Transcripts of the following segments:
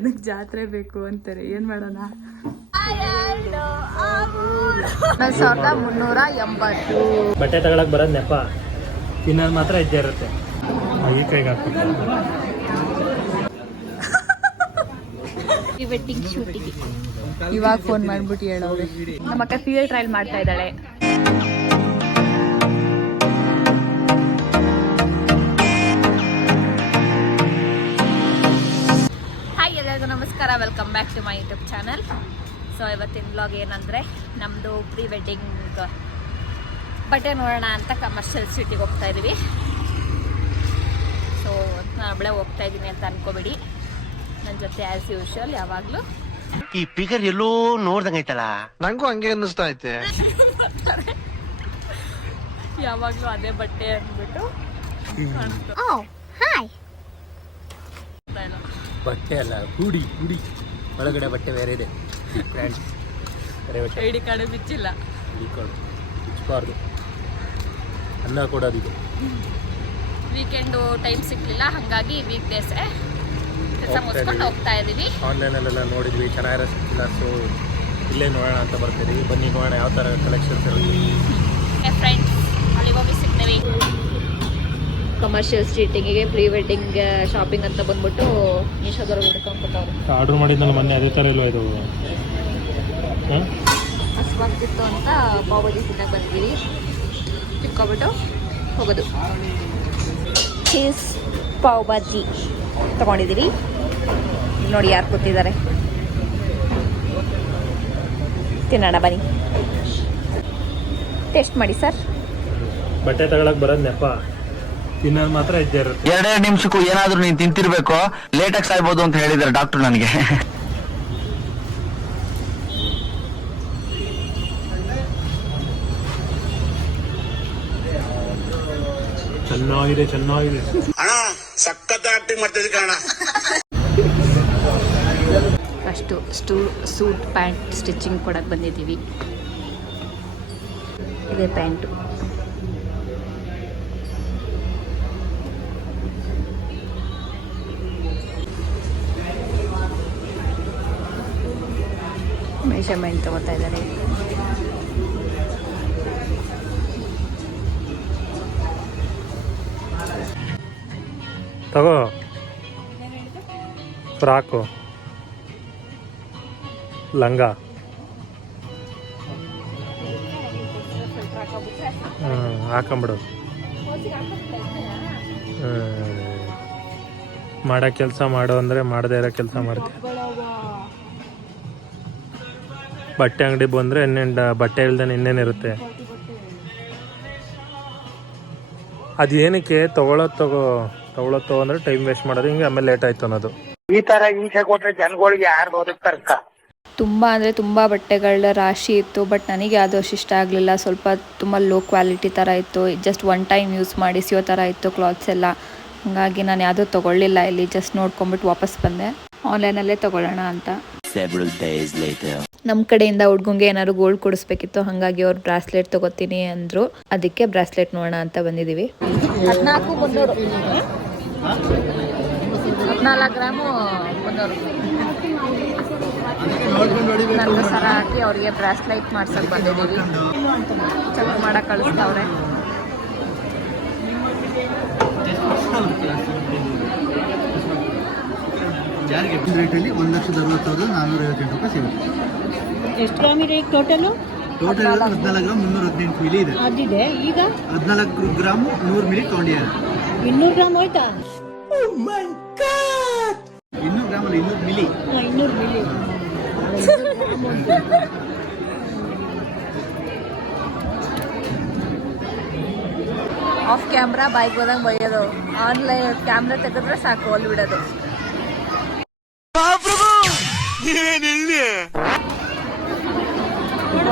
ಅದಕ್ಕೆ ಜಾತ್ರೆ ಬೇಕು ಅಂತಾರೆ, ಏನ್ ಮಾಡೋಣ. 1380 ಬಟ್ಟೆ ತಗೊಳಕ್ ಬರೋದ್ ನೆಪ, ತಿನ್ನೋದು ಮಾತ್ರ ಇದ್ದೇ ಇರುತ್ತೆ. ಈ ಕೈಗೆ ಹಾಕ್ಬೇಕು. ವೆಡ್ಡಿಂಗ್ ಶೂಟಿಗೆ ಇವಾಗ ಫೋನ್ ಮಾಡ್ಬಿಟ್ಟು ಹೇಳೋರು. ನಮ್ಮ ಅಕ್ಕ ಸೀರಿಯಲ್ ಟ್ರಯಲ್ ಮಾಡ್ತಾ ಇದ್ದಾಳೆ. ಹಾಯ್, ಎಲ್ಲರಿಗೂ ನಮಸ್ಕಾರ. Welcome back to my YouTube channel. So ಇವತ್ತಿನ ಬ್ಲಾಗ್ ಏನಂದರೆ, ನಮ್ಮದು ಪ್ರೀ ವೆಡ್ಡಿಂಗ್ ಬಟ್ಟೆ ನೋಡೋಣ ಅಂತ ಕಮರ್ಷಿಯಲ್ ಸಿಟಿಗೆ ಹೋಗ್ತಾ ಇದ್ದೀವಿ. ಸೊ ನಾನು ಒಬ್ಬಳೇ ಹೋಗ್ತಾ ಇದ್ದೀನಿ ಅಂತ ಅನ್ಕೋಬೇಡಿ. ನನ್ನ ಜೊತೆ ಆ್ಯಸ್ ಯೂಶುವಲ್ ಯಾವಾಗಲೂ ಈ ಫಿಗರ್ ಎಲ್ಲೋ ನೋಡ್ದಂಗೈತಲ್ಲ, ನಂಗೂ ಹಂಗೆ ಅನ್ನಿಸ್ತಾ ಐತೆ. ಯಾವಾಗಲೂ ಅದೇ ಬಟ್ಟೆ ಅಂದ್ಬಿಟ್ಟು ಬಟ್ಟೆ ಅಲ್ಲ, ಹುಡಿ ಒಳಗಡೆ ಬಟ್ಟೆ ಬೇರೆ ಇದೆ. ಐಡಿ ಕಾರ್ಡ್ ಬಿಚ್ಚಿಲ್ಲ, ಬಿಚ್ಚಬಾರ್ದು, ಅನ್ನ ಕೊಡೋದಿದೆ. ವೀಕೆಂಡು ಟೈಮ್ ಸಿಗ್ಲಿಲ್ಲ, ಹಾಗಾಗಿ ವೀಕ್ ಡೇಸೇ ಕೆಲಸ ಮುಗಿಸ್ಕೊಂಡು ಹೋಗ್ತಾ ಇದ್ದೀವಿ. ಆನ್ಲೈನಲ್ಲೆಲ್ಲ ನೋಡಿದ್ವಿ, ಚೆನ್ನಾಗಿರೋ ಸಿಕ್ಕಿಲ್ಲ. ಸೊ ಇಲ್ಲೇ ನೋಡೋಣ ಅಂತ ಬರ್ತಿದ್ದೀವಿ. ಬನ್ನಿ ನೋಡೋಣ ಯಾವ ಥರ ಕಲೆಕ್ಷನ್ಸ್ ಇರುತ್ತೆ. ಫ್ರೆಂಡ್ಸ್, ಅಲ್ಲಿ ಹೋಗಿ ಸಿಗ್ತೀವಿ. ಕಮರ್ಷಿಯಲ್ ಸ್ಟ್ರೀಟಿಗೆ ಪ್ರೀ ವೆಡ್ಡಿಂಗ್ ಶಾಪಿಂಗ್ ಅಂತ ಬಂದ್ಬಿಟ್ಟು ಮೀಶೋದವ್ರು ಹುಡ್ಕೊಂಡ್ಬಿಟ್ಟವ್ರು. ಆರ್ಡ್ರ್ ಮಾಡಿದ್ನಲ್ಲ ಮೊನ್ನೆ, ಅದೇ ಥರ ಇಲ್ವ ಇದು? ಹಸುವಾಗ್ತಿತ್ತು ಅಂತ ಪಾವ್ ಭಾಜಿ ತಿನ್ನಕ್ಕೆ ಬಂದಿದ್ದೀವಿ. ತಿಕ್ಕೊಬಿಟ್ಟು ಹೋಗೋದು. ಚೀಸ್ ಪಾವ್ ಭಾಜಿ ತಗೊಂಡಿದ್ದೀವಿ. ನೋಡಿ ಯಾರು ಕೂತಿದ್ದಾರೆ, ತಿನ್ನೋಣ ಬನ್ನಿ. ಟೇಸ್ಟ್ ಮಾಡಿ ಸರ್. ಬಟ್ಟೆ ತಗೊಳಕ್ ಬರೋದ್ ನೆಪ, ತಿನ್ನೋದು ಮಾತ್ರ ಇದ್ದೇ ಇರುತ್ತೆ. 2 ನಿಮಿಷಕ್ಕೂ ಏನಾದ್ರೂ ನೀನ್ ತಿಂತಿರ್ಬೇಕು, ಲೇಟಾಗಿ ಸಾಯ್ಬೋದು ಅಂತ ಹೇಳಿದಾರೆ ಡಾಕ್ಟರ್ ನನಗೆ. ಚೆನ್ನಾಗಿದೆ ಅಣ್ಣ, ಸಖತ್ ಆಕ್ಟಿಂಗ್ ಮಾಡ್ತಿದ್ದೆ ಕಣ. ಫಸ್ಟು ಸೂಟ್ ಪ್ಯಾಂಟ್ ಸ್ಟಿಚಿಂಗ್ ಕೊಡಕ್ಕೆ ಬಂದಿದ್ದೀವಿ. ಇದೇ ಪ್ಯಾಂಟು. ಮೆಷರ್ಮೆಂಟ್ ತಗೋತಾ ಇದ್ದಾರೆ. ತಗೋ ಫ್ರಾಕು, ಲಂಗ, ಹಾಕೊಂಬಿಡು. ಮಾಡೋ ಕೆಲಸ ಮಾಡು ಅಂದರೆ ಮಾಡದೇ ಇರೋ ಕೆಲಸ ಮಾಡ್ತೀವಿ. ಬಟ್ಟೆ ಅಂಗಡಿ ಬಂದರೆ ಬಟ್ಟೆ ಇಲ್ದೇನೆ ಇನ್ನೇನಿರುತ್ತೆ. ಅದೇನಕ್ಕೆ ತಗೊಳ್ಳೋ ಅಂದರೆ ಟೈಮ್ ವೇಸ್ಟ್ ಮಾಡೋದು, ಹಿಂಗೆ ಆಮೇಲೆ ಲೇಟ್ ಆಯ್ತು ಅನ್ನೋದು. ಈ ತರ ಹಿಂಸೆ ಕೊಟ್ರೆ ಜನಗಳಿಗೆ ಯಾರು ಬದುಕ್ತಾರಕ್ಕ? ತುಂಬ ಅಂದರೆ ತುಂಬ ಬಟ್ಟೆಗಳ ರಾಶಿ ಇತ್ತು. ಬಟ್ ನನಗೆ ಯಾವುದೋ ಅಷ್ಟು ಇಷ್ಟ ಆಗಲಿಲ್ಲ. ಸ್ವಲ್ಪ ತುಂಬ ಲೋ ಕ್ವಾಲಿಟಿ ಥರ ಇತ್ತು. ಜಸ್ಟ್ ಒನ್ ಟೈಮ್ ಯೂಸ್ ಮಾಡಿ ಸಿಯೋ ಥರ ಇತ್ತು ಕ್ಲಾತ್ಸ್ ಎಲ್ಲ. ಹಾಗಾಗಿ ನಾನು ಯಾವುದೂ ತೊಗೊಳ್ಳಿಲ್ಲ. ಇಲ್ಲಿ ಜಸ್ಟ್ ನೋಡ್ಕೊಂಬಿಟ್ಟು ವಾಪಸ್ ಬಂದೆ. ಆನ್ಲೈನಲ್ಲೇ ತೊಗೊಳ್ಳೋಣ ಅಂತ. ನಮ್ಮ ಕಡೆಯಿಂದ ಹುಡ್ಗಂಗೆ ಏನಾದ್ರು ಗೋಲ್ಡ್ ಕೊಡಿಸ್ಬೇಕಿತ್ತು, ಹಾಗಾಗಿ ಅವ್ರು ಬ್ರಾಸ್ಲೆಟ್ ತೊಗೋತೀನಿ ಅಂದರು. ಅದಕ್ಕೆ ಬ್ರಾಸ್ಲೆಟ್ ನೋಡೋಣ ಅಂತ ಬಂದಿದ್ದೀವಿ. 14 ಗ್ರಾಮು 300. ನನ್ನ ಸರ ಹಾಕಿ ಅವ್ರಿಗೆ ಬ್ರಾಸ್ಲೈಟ್ ಮಾಡ್ಸಕ್ಕೆ ಬಂದಿದ್ದೀವಿ. ಚೆಕ್ ಮಾಡಕ್ಕೆ ಕಳಿಸ್ತಾವ್ರೆ. ರೇಟಲ್ಲಿ 1,60,458 ರೂಪಾಯಿ ಸಿಗುತ್ತೆ. ಎಷ್ಟು ಗ್ರಾಮ್ ಇದೆ ಈಗ ಟೋಟಲು? ಟೋಟಲ್ 14 ಗ್ರಾಮ್ 318 ಮಿಲಿ ಇದೆ. ಅದಿದೆ. ಈಗ 14 ಗ್ರಾಮ್ 100 ಮಿಲಿ ತಗೊಂಡಿದ್ದಾರೆ. 200 ಗ್ರಾಮ್ ಹೋಯ್ತಾ? 200 ಗ್ರಾಮ್ ಅಲ್ಲ, 200 milli. 200 milli. Of camera bike ಹೋದಂಗೆ ಬೈಯೋದು. ಆನ್ಲೈನ್ ಕ್ಯಾಮ್ರಾ ತೆಗೆದ್ರೆ ಸಾಕು, ಅಲ್ಲಿ ಬಿಡೋದು.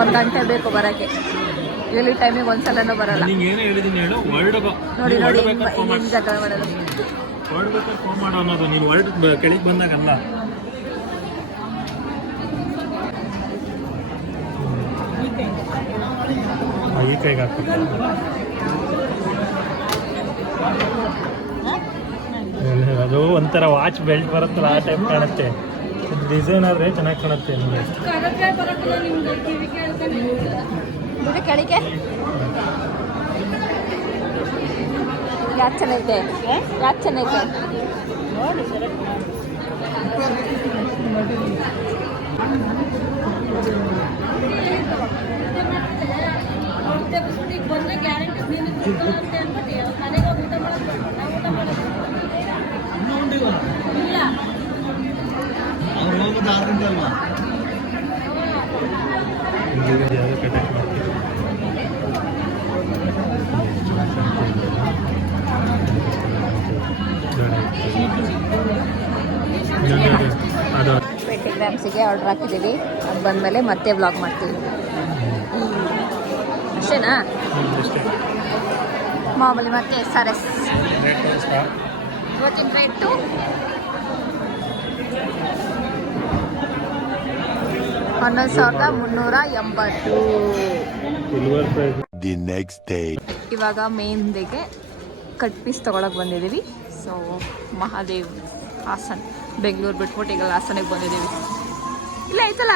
ಒಂದು ಗಂಟೆ ಬೇಕು ಬರೋಕ್ಕೆ. ಎಲ್ಲಿ ಟೈಮಿಗೆ ಒಂದ್ಸಲನೂ ಬರಲ್ಲ. ನೋಡಿ ಏನು ಜಗಳ ಮಾಡೋದು. ಫೋನ್ ಮಾಡೋ ಅನ್ನೋದು ನೀವು ಕೆಳಗೆ ಬಂದಾಗಲ್ಲ. ಈ ಕೈಗೆ ಹಾಕ್ಬೇಕು. ಅದು ಒಂಥರ ವಾಚ್ ಬೆಲ್ಟ್ ಬರುತ್ತಲ್ಲ, ಆ ಟೈಪ್ ಕಾಣುತ್ತೆ. ಡಿಸೈನ್ ಆದರೆ ಚೆನ್ನಾಗಿ ಕಾಣುತ್ತೆ ನಿಮಗೆ. ಬಿಡು ಕೆಳಗೆ. ಯಾಕೆ ಚೆನ್ನಾಗಿದೆ? ಯಾಕೆ ಚೆನ್ನಾಗಿದೆ? ನೋಡಿ ಸೆಲೆಕ್ಟ್ ಅವ್ರು ಹೋಗೋದು 6 ಗಂಟೆ ಅಲ್ವಾ? ಅದು 20 ಗ್ರಾಮ್ಸಿಗೆ ಆರ್ಡ್ರ್ ಹಾಕಿದ್ದೀವಿ. ಅದು ಬಂದಮೇಲೆ ಮತ್ತೆ ವ್ಲಾಗ್ ಮಾಡ್ತೀವಿ. ಅಷ್ಟೇನಾ? ಅಷ್ಟೇ. ಮಾಮೂಲಿ ಮತ್ತೆ SRS ರೇಟ್ ತೋರಿಸ್ತಾ? ಇವತ್ತಿನ rate $11,380. Silver price. The next day. ಇವಾಗ ಮೇನ್ದಿಗೆ ಕಟ್ ಪೀಸ್ ತೊಗೊಳಕ್ಕೆ ಬಂದಿದ್ದೀವಿ. ಸೊ ಮಹಾದೇವ್ ಹಾಸನ್, ಬೆಂಗಳೂರು ಬಿಟ್ಬಿಟ್ಟು ಈಗ ಹಾಸನಿಗೆ ಬಂದಿದ್ದೀವಿ. ಇಲ್ಲ ಐತಲ್ಲ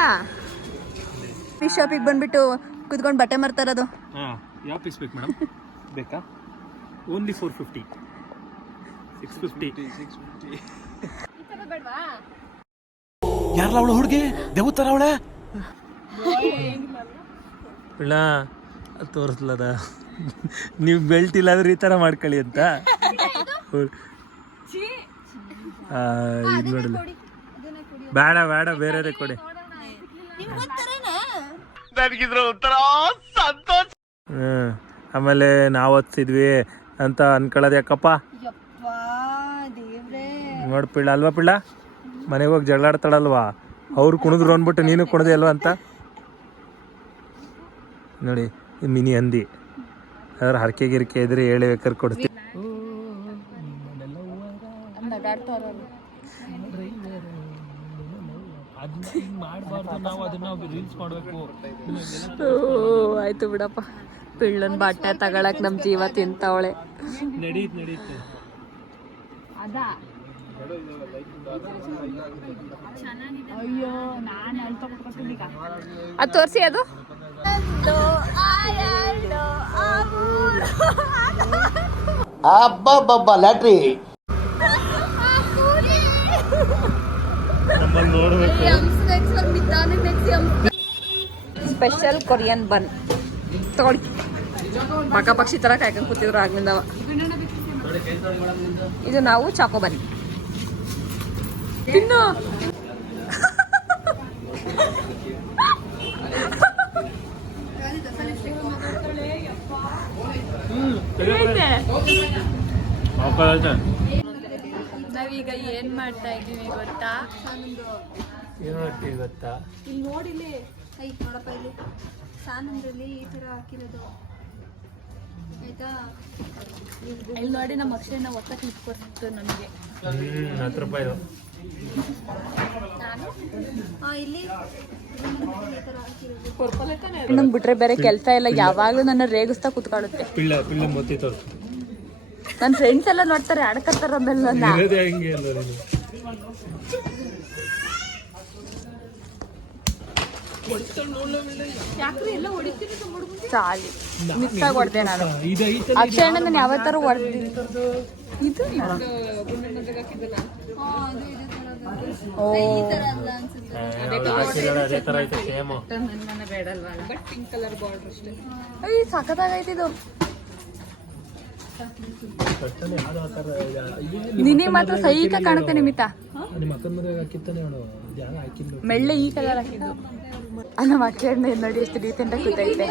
ಫಿಶ್ ಶಾಪಿಗೆ ಬಂದುಬಿಟ್ಟು ಕುತ್ಕೊಂಡು ಬಟ್ಟೆ ಮಾರ್ತಾ ಇರೋದು. ಹಾಂ, ಯಾವ ಪೀಸ್ ಬೇಕು ಮೇಡಮ್? ಬೇಕಾ? ಓನ್ಲಿ 450. 650. ಯಾರಲ್ಲ ಅವಳು ಹುಡುಗಿ ದೇವತರ ಅವಳೆ ಇಲ್ಲ ತೋರಿಸ್ಲದ. ನೀವು ಬೆಲ್ಟ್ ಇಲ್ಲಾಂದ್ರೆ ಈ ಥರ ಮಾಡ್ಕೊಳ್ಳಿ ಅಂತ. ಇದು ನೋಡಿಲ್ಲ. ಬೇಡ ಬೇಡ ಬೇರೆ ಕೊಡಿ. ಆಮೇಲೆ ನಾವು ಓದ್ತಿದ್ವಿ ಅಂತ ಅನ್ಕೊಳ್ಳೋದು ಯಾಕಪ್ಪ? ನೋಡ್ ಪಿಳ್ಳ ಅಲ್ವಾ ಪಿಳ್ಳ, ಮನೆಗೆ ಹೋಗಿ ಜಗಳಾಡ್ತಾಳಲ್ವಾ, ಅವ್ರು ಕುಣಿದ್ರು ಅಂದ್ಬಿಟ್ಟು ನೀನು ಕುಣಿದೆ ಅಲ್ವಾ ಅಂತ ನೋಡಿ. ಮಿನಿ ಹಂದಿ ಅದ್ರ ಹರಕೆ ಗಿರ್ಕೆ ಇದ್ರೆ ಹೇಳಿ ಬೇಕಾದ್ರೆ ಕೊಡ್ತೀವಿ. ಆಯ್ತು ಬಿಡಪ್ಪ. ಪಿಳ್ಳನ್ ಬಟ್ಟೆ ತಗೊಳಕ್ ನಮ್ ಜೀವ ತಿಂತವಳೆ. ನಡೀತು ಅದು ತೋರಿಸಿ. ಅದು ಅಬ್ಬಬ್ಬಬ್ಬ ಲ್ಯಾಟ್ರಿ. ಸ್ಪೆಷಲ್ ಕೊರಿಯನ್ ಬನ್ ತಗೊಳ್ಳಿ. ಮಗ ಪಕ್ಷಿ ತರ ಕಾಯ್ಕೊಂಡು ಕೂತಿದ್ರು ಆಗ್ಲಿಂದವ. ಇದು ನಾವು ಚಾಕೋ ಬನ್ ತಿನ್ನು. ನಾವೀಗ ಏನ್ ಮಾಡ್ತಾ ಇದೀವಿ ಗೊತ್ತಾ? ಗೊತ್ತಾ? ಇಲ್ಲಿ ನೋಡಿಲ್ಲಿ ಕೈ ನೋಡಪ್ಪ, ಇಲ್ಲಿ ಸಾನಂದ್ರಲ್ಲಿ ಈ ಥರ ಹಾಕಿರೋದು ಆಯ್ತಾ. ಇಲ್ಲಿ ನೋಡಿ ನಮ್ಮ ಅಕ್ಷಯನ ಒತ್ತಕ್ಕೆ ಇಟ್ಕೊಟ್ಟು ನಮಗೆ 10 ರೂಪಾಯಿ. ಇಲ್ಲಿ ಈ ಥರ ಹಾಕಿರೋದು. ನಂಗೆ ಬಿಟ್ರೆ ಬೇರೆ ಕೆಲಸ ಇಲ್ಲ. ಯಾವಾಗಲೂ ನನ್ನ ರೇಗಿಸ್ತಾ ಕೂತ್ಕೊಳ್ಳುತ್ತೆ. ಪಿಳ್ಳ ಮೊತ್ತಿ ತೋರಿಸು. ನನ್ನ ಫ್ರೆಂಡ್ಸ್ ಎಲ್ಲ ನೋಡ್ತಾರೆ, ಆಡ್ಕತ್ತಾರ ಆಮೇಲೆ ನನ್ನ. ಹೆಂಗೆ ಅಲ್ಲ ನೀನು. ಚಾಲಿ ಮಿಸ್ ಆಗಿ ಹೊಡೆದೆ ನಾನು. ಅಕ್ಷಯ್ ನಾನು ಯಾವತ್ತಾರು ಹೊಡೆದಿದ್ದು ಇದು. ಓ ಅದೇ ಥರ ಐತೆ ಸೇಮು. ಅಯ್ಯ ಸಖತ್ತಾಗೈತಿದು. ನಿನಗೆ ಮಾತ್ರ ಸೈಕ ಕಾಣುತ್ತೆ ನಿಮಿತಾ. ಮೆಳ್ಳೆ ಈ ಕಲರ್ ಹಾಕಿದ್ದು. ನಮ್ಮ ಅಕ್ಷಯ್ ನೋಡಿ ಎಷ್ಟು ಡೀಸೆಂಟ್ ಆಗಿ ಕೂತೈತೆ.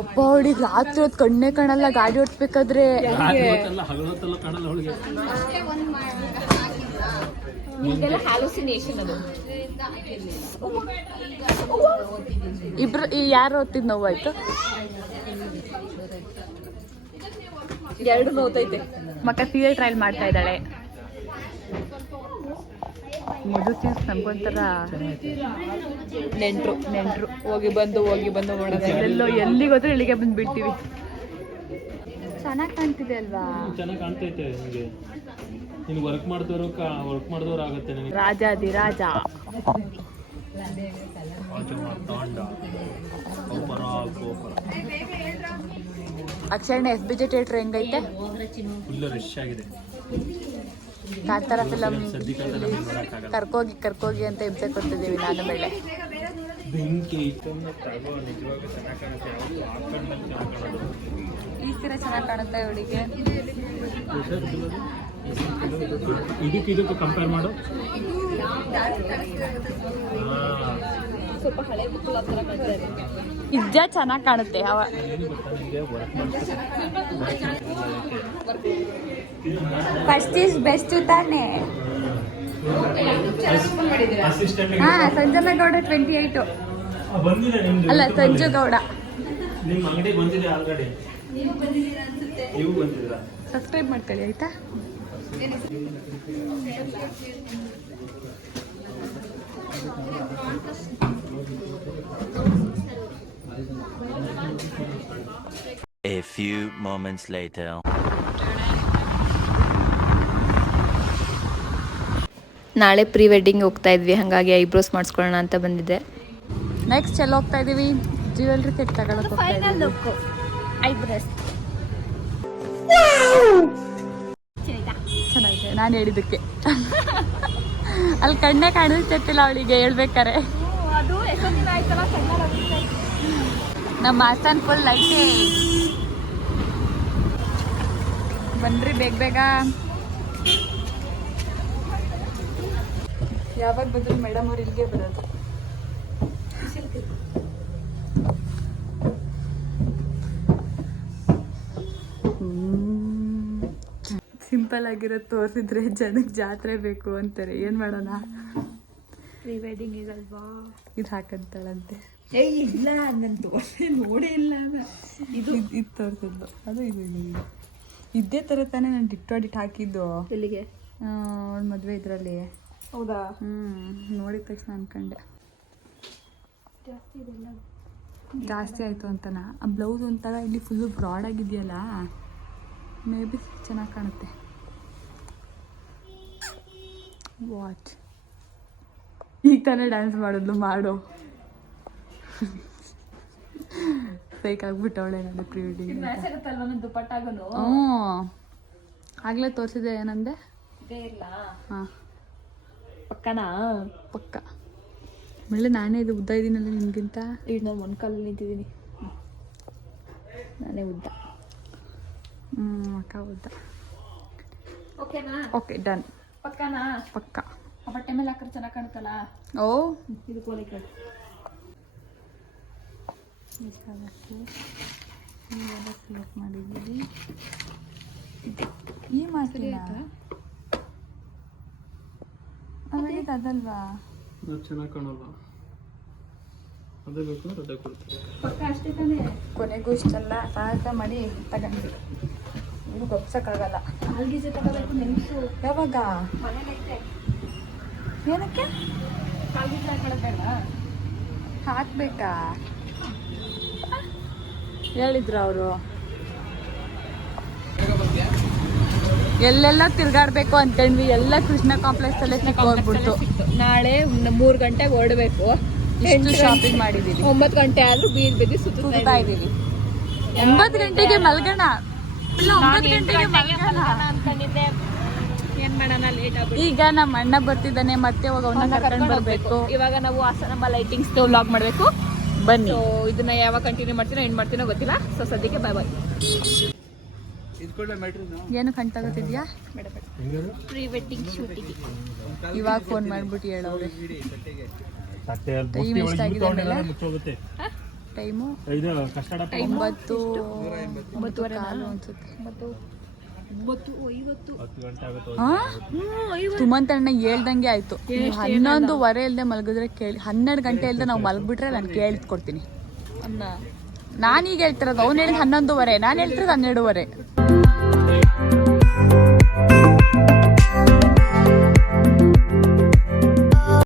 ಒಬ್ಬ ಅವಳಿಗೆ ರಾತ್ರಿ ಹೊತ್ತು ಕಣ್ಣೇ ಕಾಣಲ್ಲ ಗಾಡಿ ಓಡಿಸ್ಬೇಕಾದ್ರೆ. ಇಬ್ರು ಯಾರು ಓದ್ತಿದ್ ನೋವು ಆಯ್ತು. ಎರಡು ನೋತೈತೆ. ಮಕ್ಕ ಸೀರಿಯಲ್ ಟ್ರಯಲ್ ಮಾಡ್ತಾ ಇದ್ದಾಳೆ. ಮಧು ಚೀಸ್ ನಮ್ಗೊಂಥರ ನೆಂಟ್ರು ಹೋಗಿ ಬಂದು ಮಾಡೋದು. ಎಲ್ಲೋ ಎಲ್ಲಿಗೋದ್ರೆ ಇಲ್ಲಿಗೆ ಬಂದು ಬಿಡ್ತೀವಿ. ಚೆನ್ನಾಗಿ ಕಾಣ್ತಿದೆ ಅಲ್ವಾ? ಚೆನ್ನಾಗಿ ಕಾಣ್ತೈತೆ ನಿಮಗೆ. ನೀನು ವರ್ಕ್ ಮಾಡಿದವ್ರು ಆಗುತ್ತೆ ನನಗೆ. ರಾಜಾದಿರಾಜ. ಅಕ್ಷರಣ FBJ ಥಿಯೇಟರ್ ಹೆಂಗೈತೆ? ಫುಲ್ ರಶ್ ಆಗಿದೆ. ಕಾಂತಾರ ಫಿಲಮ್ ಸದ್ಯಕ್ಕಂತ ನಮಗೆ ನೋಡೋಕ್ಕಾಗಲ್ಲ. ಕರ್ಕೋಗಿ ಅಂತ ಹಿಂಸೆ ಕೊಡ್ತಿದ್ದೀವಿ ನಾನು ಬೆಳೆ. ಬೆಂಕಿ ಇಷ್ಟೊಂದು ತಗೋ, ನಿಜವಾಗ್ಲೂ ಚೆನ್ನಾಗಿ ಕಾಣುತ್ತೆ. ಯಾವುದು ಹಾಕೊಂಡ್ಮೇಲೆ ಚೆನ್ನಾಗಿ ಕಾಣೋದು. ಈ ಸೀರೆ ಚೆನ್ನಾಗಿ ಕಾಣುತ್ತೆ ಅವಳಿಗೆ. ಇದಕ್ಕೂ ಕಂಪೇರ್ ಮಾಡು. ಸ್ವಲ್ಪ ಹಳೆ ಬುಕ್ ಥರ ಕಾಣ್ತಾ ಇದೆ. ನಿಜ ಚೆನ್ನಾಗಿ ಕಾಣುತ್ತೆ. ಏನು ಗೊತ್ತಾ ನಿಮಗೆ, ವರ್ಕ್ ಫಸ್ಟ್ ಈಸ್ ಬೆಸ್ಟ್ ತಾನೆ. ಸಂಜನಾ ಗೌಡ 28 ಬಂದಿದೆ ನಿಮ್ದು. ಅಲ್ಲ, ಸಂಜು ಗೌಡ. ನಿಮ್ಮ ಅಂಗಡಿ ಬಂದಿದೆ ಆಲ್ರೆಡಿ. ನೀವು ಬಂದಿದ್ದೀರಾ? ಸಬ್ಸ್ಕ್ರೈಬ್ ಮಾಡ್ಕೊಳ್ಳಿ ಆಯ್ತಾ. A few moments later. ನಾಳೆ ಪ್ರೀ ವೆಡ್ಡಿಂಗ್ ಹೋಗ್ತಾ ಇದ್ವಿ, ಹಾಗಾಗಿ ಐಬ್ರೋಸ್ ಮಾಡಿಸ್ಕೊಳ್ಳೋಣ ಅಂತ ಬಂದಿದ್ದೆ. ನೆಕ್ಸ್ಟ್ ಎಲ್ಲ ಹೋಗ್ತಾ ಇದೀವಿ, ಜ್ಯುವೆಲ್ರಿ ಸೆಟ್ ತಗೊಳಕ್ಕೆ ಹೋಗ್ತಾ ಇದೀವಿ. ಐಬ್ರೋಸ್ ಚೆನ್ನಾಗಿದೆ ನಾನು ಹೇಳಿದ್ದಕ್ಕೆ. ಅಲ್ಲಿ ಕಣ್ಣೇ ಕಾಣಿಸ್ತಿರ್ತಿಲ್ಲ ಅವಳಿಗೆ ಹೇಳ್ಬೇಕಾರೆ. ನಮ್ಮ ಆಸ್ಥಾನ್ ಫುಲ್ ಲೈಟೇ. ಬನ್ರಿ ಬೇಗ ಬೇಗ. ಯಾವಾಗ ಬಂದ್ರು ಮೇಡಮ್ ಅವ್ರು ಇಲ್ಲಿಗೆ ಬರೋದು. ಸಿಂಪಲ್ ಆಗಿರೋದು ತೋರಿಸಿದ್ರೆ ಜನಕ್ಕೆ ಜಾತ್ರೆ ಬೇಕು ಅಂತಾರೆ. ಏನ್ ಮಾಡೋಣ, ಪ್ರೀ ವೆಡ್ಡಿಂಗ್ ಇದಲ್ವಾ, ಇದು ಹಾಕಂತಾಳಂತೆ. ಇಲ್ಲ ನಾನು ನೋಡೇ ಇಲ್ಲ. ಇದು ತೋರಿಸಿದ್ಲು, ಅದು ಇದು ಇದೇ ಥರ ತಾನೇ ನಾನು ಡಿಟ್ ಹಾಕಿದ್ದು. ಎಲ್ಲಿಗೆ? ಅವಳ ಮದುವೆ ಇದರಲ್ಲಿ. ಹೌದಾ? ನೋಡಿದ ತಕ್ಷಣ ಅನ್ಕೊಂಡೆ ಜಾಸ್ತಿ ಆಯಿತು ಅಂತನಾ. ಆ ಬ್ಲೌಸ್ ಒಂಥರ ಇಲ್ಲಿ ಫುಲ್ಲು ಬ್ರಾಡ್ ಆಗಿದೆಯಲ್ಲ, ಮೇ ಬಿ ಚೆನ್ನಾಗಿ ಕಾಣುತ್ತೆ. ವಾಚ್ ಈಗ ತಾನೇ ಡ್ಯಾನ್ಸ್ ಮಾಡಿದ್ಲು, ಮಾಡು. ಫೇಕ್ ಆಗ್ಬಿಟ್ಟವಳೆ ನಾನು ಪ್ರೀ ವೆಡ್ಡಿಂಗ್. ಹ್ಞೂ ಆಗಲೇ ತೋರಿಸಿದೆ. ಏನಂದೆ? ಹಾಂ ಪಕ್ಕನಾ? ಪಕ್ಕ. ಆಮೇಲೆ ನಾನೇ ಇದು ಉದ್ದ ಇದ್ದೀನಲ್ಲ ನಿನ್ಗಿಂತ. ಈಗ ನಾನು ಒಂದು ಕಾಲಲ್ಲಿ ನಿಂತಿದ್ದೀನಿ, ನಾನೇ ಉದ್ದ. ಅಕ್ಕ ಉದ್ದ. ಓಕೆನಾ? Okay done. ಪಕ್ಕನಾ? ಪಕ್ಕ. ಬಟ್ಟೆ ಮೇಲೆ ಹಾಕಿದ್ರೆ ಚೆನ್ನಾಗಿ ಕಾಣುತ್ತಲ್ಲ. ಓ ಇದು ಕೋಲಿ ಕಡೆ ಸೆಲೆಕ್ಟ್ ಮಾಡಿದ್ದೀವಿ. ಈ ಮಾಡ್ತೀನಿ ಆಮೇಲೆ ಅದಲ್ವಾ, ಚೆನ್ನಾಗಿ ಕಾಣಲ್ಲ. ಅದೇ ಬೇಕು ಅದೇ ಕೊಡ್ತೀನಿ. ಪಕ್ಕ ಅಷ್ಟೇ ತಾನೇ. ಕೊನೆಗೂ ಇಷ್ಟೆಲ್ಲ ಸಾಹಸ ಮಾಡಿ ತಗೊಂಡ್ವಿ. ಇದು ಗೊಪ್ಸಕ್ಕಾಗಲ್ಲ. ಅಲ್ಗೀಜೆ ತಗೋಬೇಕು ನೆನಪು. ಯಾವಾಗ? ಏನಕ್ಕೆ ಹಾಕ್ಬೇಕಾ ಹೇಳಿದ್ರು ಅವರು. ಎಲ್ಲೆಲ್ಲ ತಿರ್ಗಾಡ್ಬೇಕು ಅಂತಂದ್ವಿ, ಎಲ್ಲ ಕೃಷ್ಣ ಕಾಂಪ್ಲೆಕ್ಸ್ ಅಲ್ಲೇ ಹೋಗ್ಬಿಟ್ಟು ನಾಳೆ 3 ಗಂಟೆಗೆ ಹೊರಡಬೇಕು. ಎಷ್ಟು ಶಾಪಿಂಗ್ ಮಾಡಿದೀವಿ. 9 ಗಂಟೆ ಆದ್ರೂ ಬೀದ್ ಬಿದ್ದು ಸುತ್ತಾ ಇದೀವಿ. 9 ಗಂಟೆಗೆ ಮಲ್ಗೋಣ. 9 ಗಂಟೆಗೆ ಮಲ್ಗೋಣ ಅನ್ಕೊಂಡಿದ್ದೆ. ಏನ್ ಮಾಡೋಣ, ಲೇಟ್ ಆಗ್ಬಿಟ್ಟು. ಈಗ ನಮ್ಮ ಅಣ್ಣ ಬರ್ತಿದ್ದಾನೆ, ಮತ್ತೆ ಹೋಗಿ ಅವನ್ನ ಕರ್ಕೊಂಡು ಬರ್ಬೇಕು. ಇವಾಗ ನಾವು ನಮ್ಮ ಲೈಟಿಂಗ್ಸ್ ವ್ಲಾಗ್ ಮಾಡಬೇಕು. ಬನ್ನಿ. ಇದನ್ನ ಯಾವಾಗ ಕಂಟಿನ್ಯೂ ಮಾಡ್ತೀನೋ ಏನ್ ಮಾಡ್ತೀನೋ ಗೊತ್ತಿಲ್ಲ. ಸೊ ಸದ್ಯಕ್ಕೆ ಬಾಯ್ ಬಾಯ್. ಏನು ಕಣ್ ತಗೋತಿದ್ಯಾ? ಪ್ರೀ ವೆಡ್ಡಿಂಗ್ ಶೂಟಿಗೆ ಇವಾಗ ಫೋನ್ ಮಾಡ್ಬಿಟ್ಟು ಹೇಳವ್ರೆ. ಟೈಮ್ ಎಷ್ಟಾಗಿದೆ ಮೇಲೆ? ಟೈಮು 9:09 ಅನ್ಸುತ್ತೆ. ಸುಮಂತಣ್ಣ ಹೇಳ್ದಂಗೆ ಆಯ್ತು. 11:15 ಇಲ್ದೆ ಮಲಗಿದ್ರೆ ಕೇಳಿ, 12 ಗಂಟೆ ಇಲ್ದೆ ನಾವು ಮಲಗ್ಬಿಟ್ರೆ ನಾನು ಕೇಳಿದ್ಕೊಡ್ತೀನಿ. ನಾನೀಗ ಹೇಳ್ತಿರೋದು, ಅವ್ನು ಹೇಳಿದ್ 11:15, ನಾನು ಹೇಳ್ತಿರೋದು 12:15.